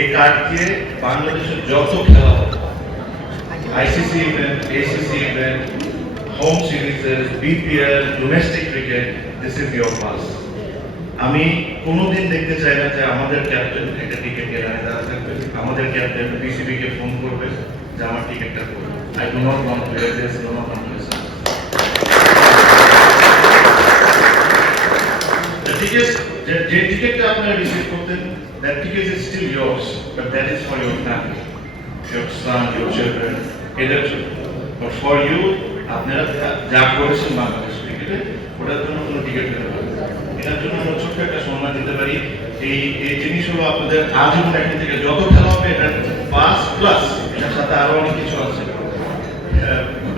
এই কার্ড দিয়ে বাংলাদেশের যত খেলা হবে, ICC event, ACC event, home series, BPL, domestic cricket, this is your pass. আমি কোনোদিন দেখতে চাই না যে আমাদের ক্যাপ্টেন একটা টিকিট কেনার দ্বারা থাকবে, আমাদের ক্যাপ্টেন বিসিবি কে ফোন করবে যে আমার টিকিটটা করবে। I do not want to here this, do not want to listen. The ticket, যে টিকিটটা আপনারা রিসিভ করতেন, that ticket is still yours, but that is for your family, your son, your children, এদের জন্য। But for you, আপনারা যা করেছেন বাংলাদেশ ক্রিকেটে, ওটার জন্য কোনো টিকিট পেতে পারেন। এটার জন্য আমরা ছোট্ট একটা সম্মান দিতে পারি। এই জিনিস হলো আপনাদের আজীবন এখন থেকে যত খেলা হবে এটার পাস প্লাস এটার সাথে আরো অনেক কিছু আছে।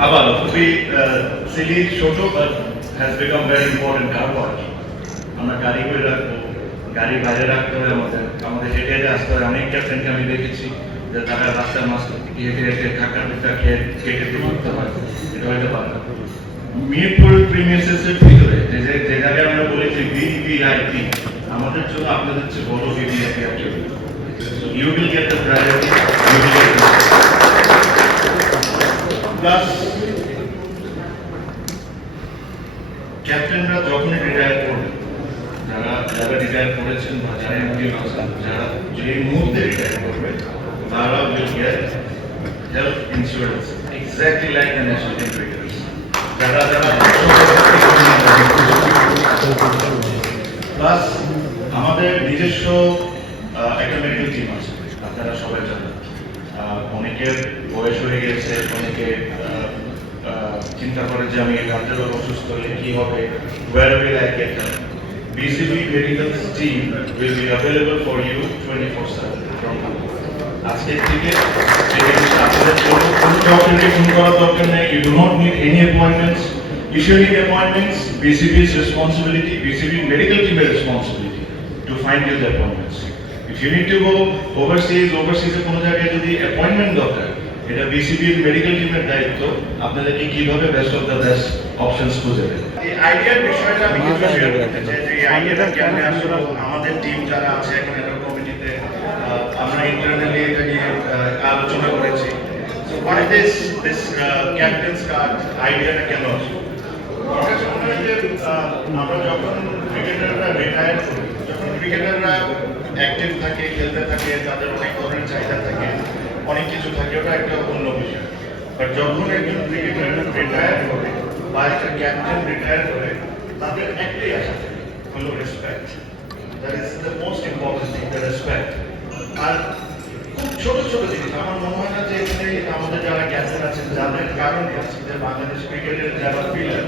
আবার খুবই সিলি ছোট, but has become very important. কারণ আমরা গাড়ি করে রাখবো, গাড়ি বাইরে রাখতে হবে, আমাদের হেঁটে হেঁটে আসতে হবে। অনেক ক্যাপ্টেনকে আমি দেখেছি যে তারা রাস্তার মাঝখান থেকে হেঁটে হেঁটে ধাক্কা টুক্কা খেয়ে কেটে দিয়ে করতে পারে, এটা হইতে পারে না। মিরপুর প্রিমিয়ার্সের ভিতরে যে জায়গায় আমরা বলি যে ভিভিআইপি, আমাদের জন্য আপনাদের চেয়ে বড় ভিভিআইপি আছে। You will get the priority, you will get plus ক্যাপ্টেনরা যখনই রিটায়ার করবে, যারা রিটায়ার করেছেন বা যারা অ্যাক্টিভ আছেন, যারা যে মুহূর্তে রিটায়ার করবে, তারা will get health insurance exactly like the national team cricketers. Plus আমাদের নিজস্ব একটা মেডিকেল টিম আছে, আপনারা সবাই জানেন। অনেকের বয়স হয়ে গেছে, অনেকে চিন্তা করে যে আমি ডাক্তার অসুস্থ হলে কি হবে, where will I get help? BCB medical team will be available for you 24/7 from home. আজকের থেকে আপনাদের জন্য কোনো ডক্টরকে ফোন করার দরকার নেই। You do not need any appointments. If you need appointments, BCB's responsibility, BCB medical team's responsibility to find you the appointments. If you need to go overseas কোনো জায়গায় যদি অ্যাপয়েন্টমেন্ট দরকার, এটা বিসিবির মেডিকেল টিমের দায়িত্ব আপনাদেরকে কিভাবে best of the best options খুঁজে দেবে। এই আইডিয়ার বিষয়টা আমি কিছু শেয়ার করতে চাই যে এই আইডিয়াটা কেমনে আসলো। আমাদের টিম যারা আছে এখন এটা কমিটিতে, আমরা ইন্টারনালি এটা নিয়ে আলোচনা করেছি। So what is this captain's card আইডিয়াটা কেন আসলো? আমরা যখন ক্রিকেটাররা রিটায়ার করি, যখন ক্রিকেটাররা অ্যাক্টিভ থাকে, খেলতে থাকে, তাদের অনেক ধরনের চাহিদা থাকে, অনেক কিছু থাকে, ওটা একটা অন্য বিষয়। বাট যখন একজন ক্রিকেটার রিটায়ার করে বা একটা ক্যাপ্টেন রিটায়ার করে, তাদের একটাই আশা থাকে, হলো respect. That is the most important thing, the respect. আর খুব ছোট ছোট জিনিস, আমার মনে হয় না যে এখানে আমাদের যারা ক্যাপ্টেন আছেন, যাদের কারণে আছে যে বাংলাদেশ ক্রিকেটের যারা পিলার,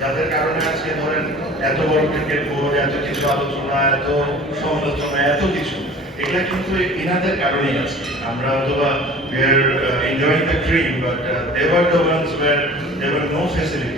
যাদের কারণে আজকে ধরেন এত বড় ক্রিকেট বোর্ড, এত কিছু আলোচনা, এত সমালোচনা, এত কিছু, এগুলা কিন্তু ইনাদের কারণেই আছে। আমরা অথবা we are enjoying the dream, but they were the ones where there were no facilities.